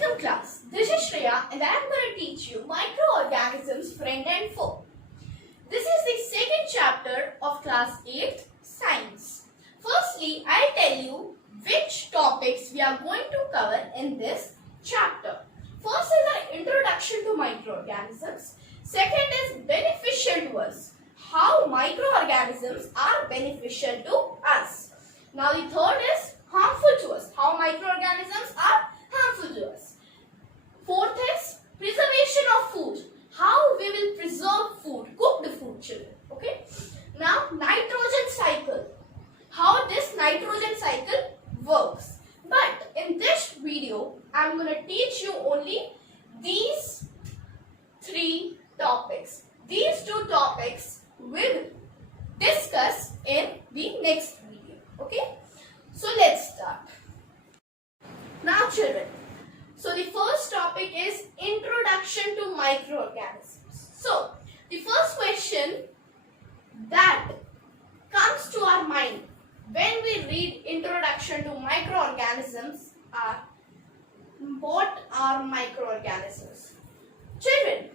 Welcome class, this is Shreya and I am going to teach you microorganisms, friend and foe. This is the second chapter of class 8 science. Firstly, I'll tell you which topics we are going to cover in this chapter. First is our introduction to microorganisms. Second is beneficial to us. How microorganisms are beneficial to us. Now the third is harmful to us. How microorganisms are harmful to us. Fourth is preservation of food. How we will preserve food, cook the food, children. Okay. Now nitrogen cycle. How this nitrogen cycle works. But in this video, I am going to teach you only these three topics. These two topics we'll discuss in the next video. Okay. So let's start. Now children, so the first topic is introduction to microorganisms. So the first question that comes to our mind when we read introduction to microorganisms are, what are microorganisms? Children,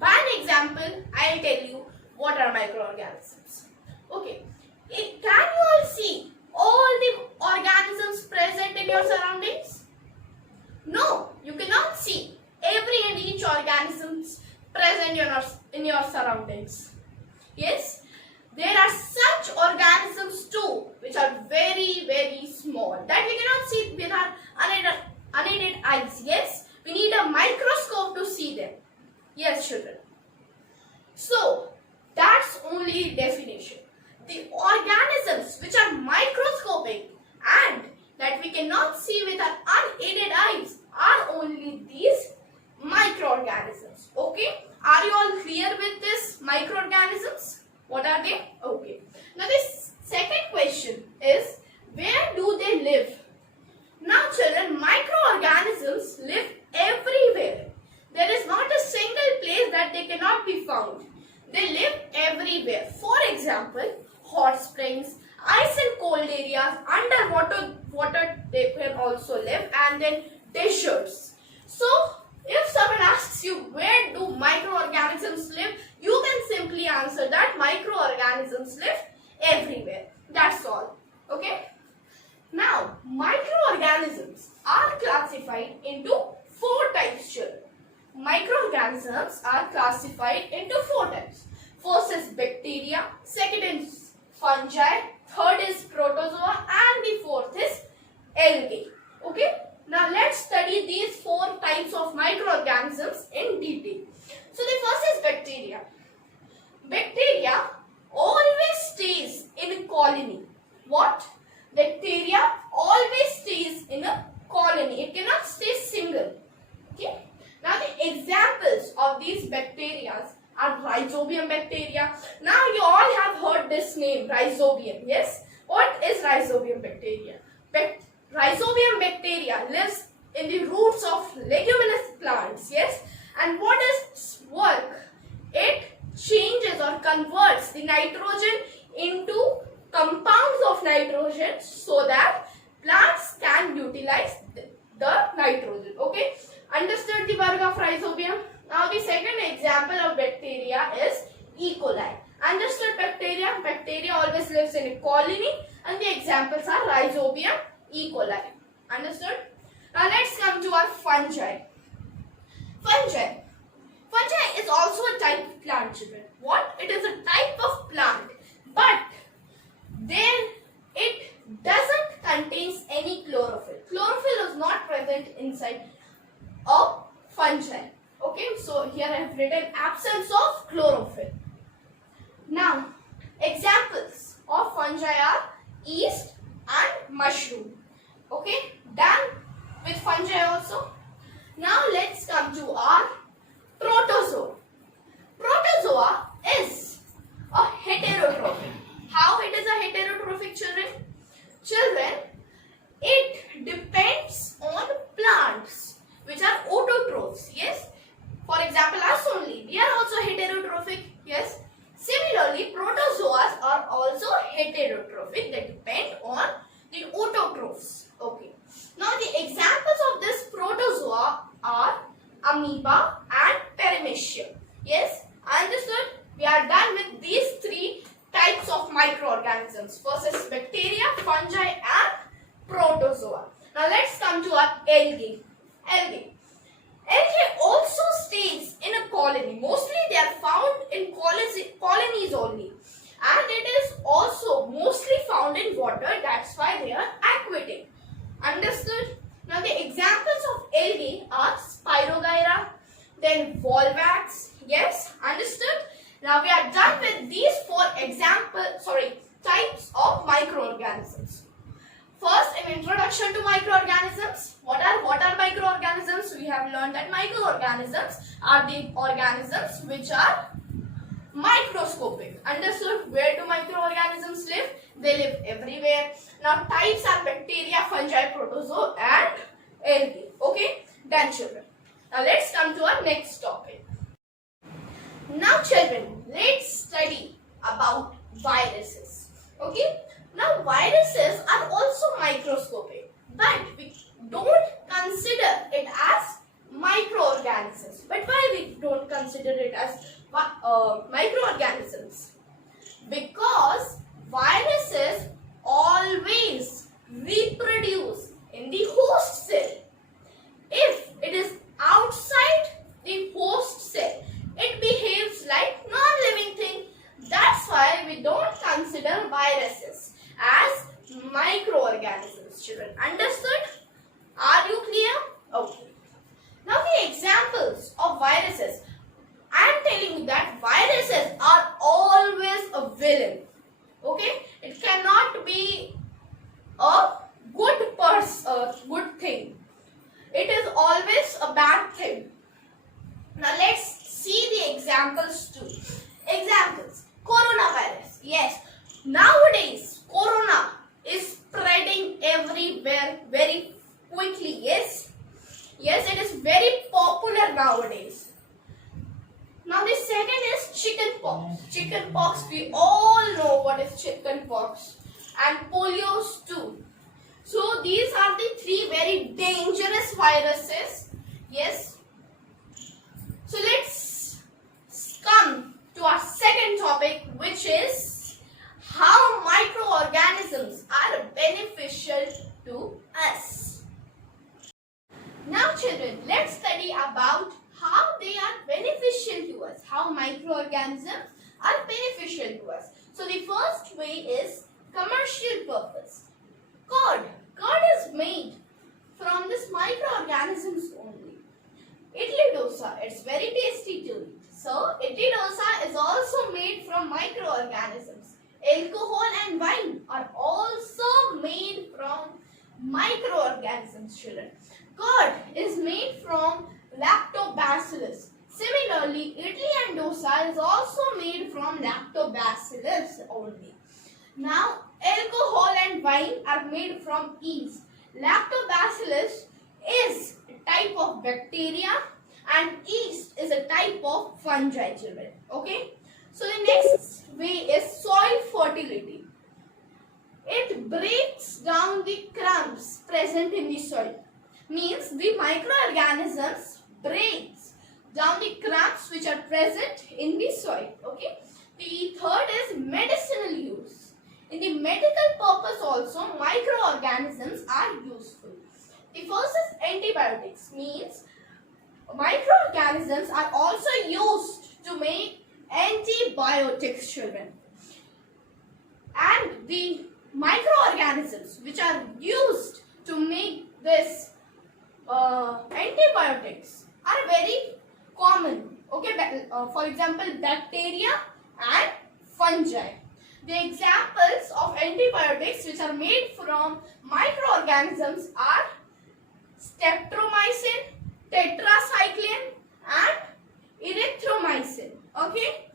by an example, I will tell you what are microorganisms. Okay, can you all see all the organisms present in your surroundings? No, you cannot see every and each organisms present in your surroundings. Yes, there are such organisms too which are very, very small that we cannot see with our unaided eyes. Yes, we need a microscope to see them. Yes, children. So, that's only definition. The organisms which are microscopic and that we cannot see with our unaided eyes are only these microorganisms. Okay? Are you all clear with this microorganisms? What are they? Okay. Now this second question is, where do they live? Now children, microorganisms live everywhere. There is not a single place that they cannot be found. They live everywhere. For example, hot springs, ice and cold areas, underwater they can also live, and then deserts. So, if someone asks you where do microorganisms live, you can simply answer that microorganisms live everywhere. That's all. Okay? Now, microorganisms are classified into four types, children. Microorganisms are classified into four types. First is bacteria, second is fungi, third is protozoa, and the fourth is algae. Okay? Now let's study these four types of microorganisms in detail. So the first is bacteria. Bacteria always stays in a colony. What? Bacteria always stays in a colony. It cannot stay single. Okay? Now the examples of these bacteria are rhizobium bacteria. Now you all have heard this name, rhizobium. Yes? What is rhizobium bacteria? Rhizobium bacteria lives in the roots of leguminous plants. Yes? And what is its work? It changes or converts the nitrogen into compounds of nitrogen so that plants can utilize the nitrogen. Okay? Understood the work of rhizobium? Now the second example of bacteria is E. coli. Understood bacteria? Bacteria always lives in a colony and the examples are rhizobium, E. coli. Understood? Now let's come to our fungi. Fungi. Fungi is also a type of plant, children. What? It is a type of plant, but then it doesn't contain any chlorophyll. Chlorophyll is not present inside a fungi. Okay, so here I have written absence of chlorophyll. Now, examples of fungi are yeast and mushroom. Okay, done with fungi also. Now let's come to our protozoa. Protozoa is a heterotrophic. How it is a heterotrophic, children? Children, it depends on plants which are autotrophs. Yes. For example, us only. We are also heterotrophic. Yes. Similarly, protozoas are also heterotrophic. They depend on the autotrophs. Okay. Now the amoeba and paramecia. Yes, understood? We are done with these three types of microorganisms. First is bacteria, fungi and protozoa. Now let's come to our algae. Algae. Algae also stays in a colony. Mostly they are found in colonies only. And it is also mostly found in water. That's why they are aquatic. Understood? Now the examples of algae are Spirogyra, then Volvax. Yes, understood? Now we are done with these four types of microorganisms. First, an introduction to microorganisms. What are microorganisms? We have learned that microorganisms are the organisms which are microscopic. Understood? Where do microorganisms live? They live everywhere. Now types are bacteria, fungi, protozoa and algae. Okay? Done, children. Now let's come to our next topic. Now children, let's study about viruses. Okay? Now viruses are also microscopic, but we don't consider it as microorganisms. But why we don't consider it as microorganisms? Because viruses always reproduce in the host cell. If it is outside the host cell, it behaves like non-living thing. That's why we don't consider viruses as microorganisms, children. Understood? Are you clear? Okay. Now the examples of viruses. I am telling you that viruses are always a villain. Okay? It cannot be a good thing. It is always a bad thing. Now let's see the examples too. Examples. Coronavirus. Yes. Nowadays, corona is spreading everywhere very quickly. Yes. Yes, it is very popular nowadays. Now the second is chickenpox. Chickenpox, we all know what is chickenpox. And polios too. So these are the three very dangerous viruses. Yes. So let's come to our second topic, which is how microorganisms are beneficial to us. Now children, let's study about how they are beneficial to us, how microorganisms are beneficial to us. So the first way is commercial purpose. Curd is made from this microorganisms only. Idli dosa, it's very tasty to eat. So, idli dosa is also made from microorganisms. Alcohol and wine are also made from microorganisms, children. Curd is made from lactobacillus. Similarly, idli and dosa is also made from lactobacillus only. Now, alcohol and wine are made from yeast. Lactobacillus is a type of bacteria and yeast is a type of fungi, children. Okay? So the next way is soil fertility. It breaks down the crumbs present in the soil. Means the microorganisms breaks down the crumbs which are present in the soil. Okay? The third is medicinal use. In the medical purpose also, microorganisms are useful. The first is antibiotics. Means microorganisms are also used to make antibiotics, children. And the microorganisms which are used to make this antibiotics are very common. Okay, for example, bacteria and fungi. The examples of antibiotics which are made from microorganisms are streptomycin, tetracycline and erythromycin. Okay.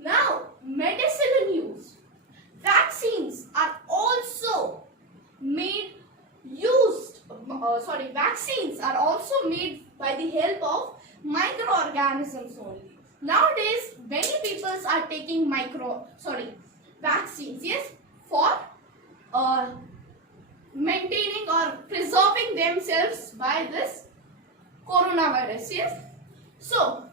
Now, medicinal use. Vaccines are also made by the help of microorganisms only. Nowadays, many people are taking vaccines, yes, for maintaining or preserving themselves by this coronavirus, yes. So,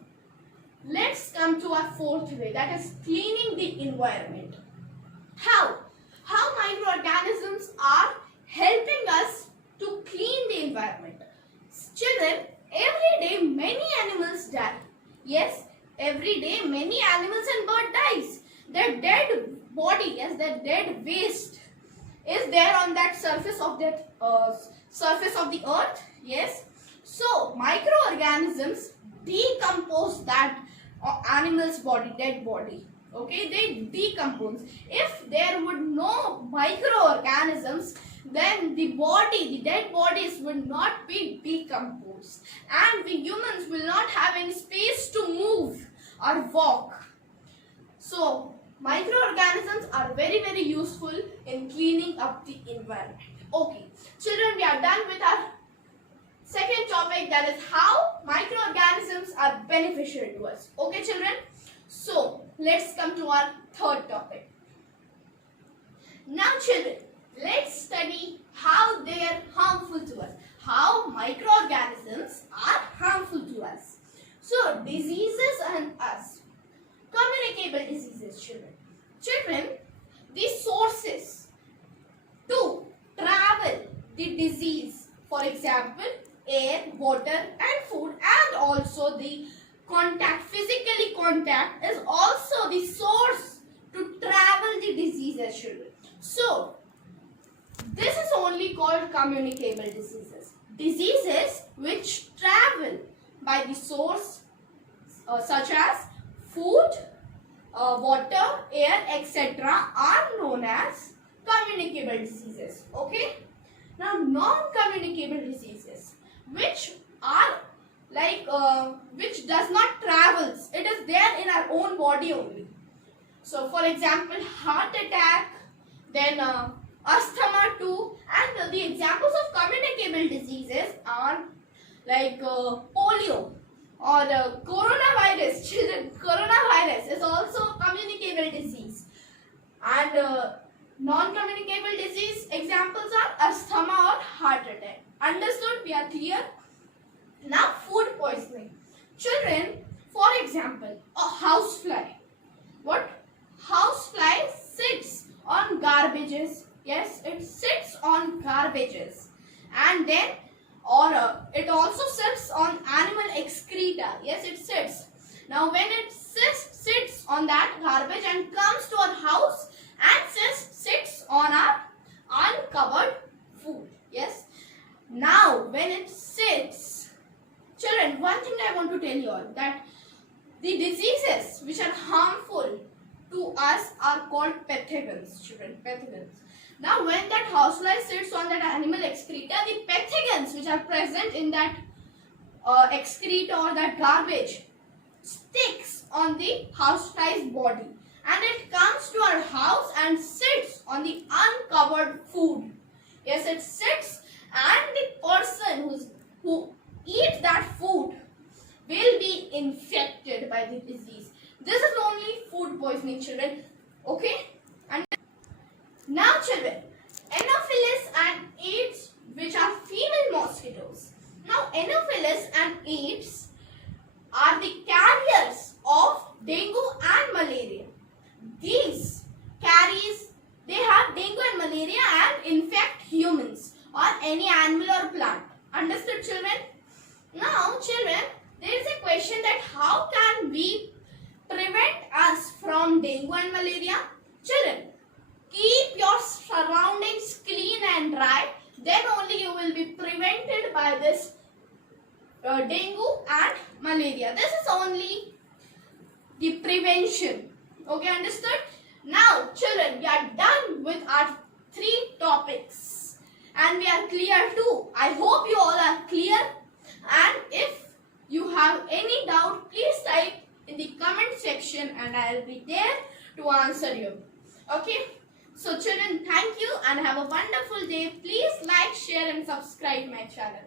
let's come to our fourth way, that is cleaning the environment. How? How microorganisms are helping us to clean the environment. Children, every day many animals die. Yes, every day many animals and bird dies. Their dead body, yes, their dead waste is there on that surface of that surface of the earth. Yes. So microorganisms decompose that animal's body, dead body. Okay, they decompose. If there would no microorganisms, then the body, the dead bodies will not be decomposed, and we humans will not have any space to move or walk. So microorganisms are very useful in cleaning up the environment. Okay, children, we are done with our second topic, that is how microorganisms are beneficial to us. Okay, children. So let's come to our third topic. Now, children, let's study how they are harmful to us. How microorganisms are harmful to us. So, diseases and us. Communicable diseases, children. Children, the sources to travel the disease, for example, air, water and food, and also the physically contact is also the source to travel the diseases, children. So, this is only called communicable diseases. Diseases which travel by the source such as food, water, air, etc. are known as communicable diseases. Okay. Now, non-communicable diseases, which are like which does not travel, it is there in our own body only. So, for example, heart attack, then asthma too, and the examples of communicable diseases are like polio or coronavirus. Children, coronavirus is also a communicable disease, and non-communicable disease examples are asthma or heart attack. Understood? We are clear? Now, food poisoning. Children, for example, a housefly. What? Housefly sits on garbages. Yes, it sits on garbages, and then it also sits on animal excreta. Yes, it sits. Now, when it sits on that garbage and comes to our house and sits on our uncovered food. Yes. Now, when it sits, children, one thing I want to tell you all, that the diseases which are harmful to us are called pathogens, children, pathogens. Now, when that housefly sits on that animal excreta, the pathogens which are present in that excreta or that garbage sticks on the housefly's body, and it comes to our house and sits on the uncovered food. Yes, it sits, and the person who eats that food will be infected by the disease. This is only food poisoning, children. Okay? And now, children, Anopheles and Aedes, which are female mosquitoes. Now, Anopheles and Aedes are the carriers of dengue and malaria. These they have dengue and malaria and infect humans or any animal or plant. Understood, children? Now, children, there is a question that how can we prevent us from dengue and malaria? Children, keep your surroundings clean and dry. Then only you will be prevented by this dengue and malaria. This is only the prevention. Okay, understood? Now, children, we are done with our 3 topics. And we are clear too. I hope you all are clear. And if you have any doubt, please type in the comment section and I will be there to answer you. Okay? So children, thank you and have a wonderful day. Please like, share and subscribe my channel.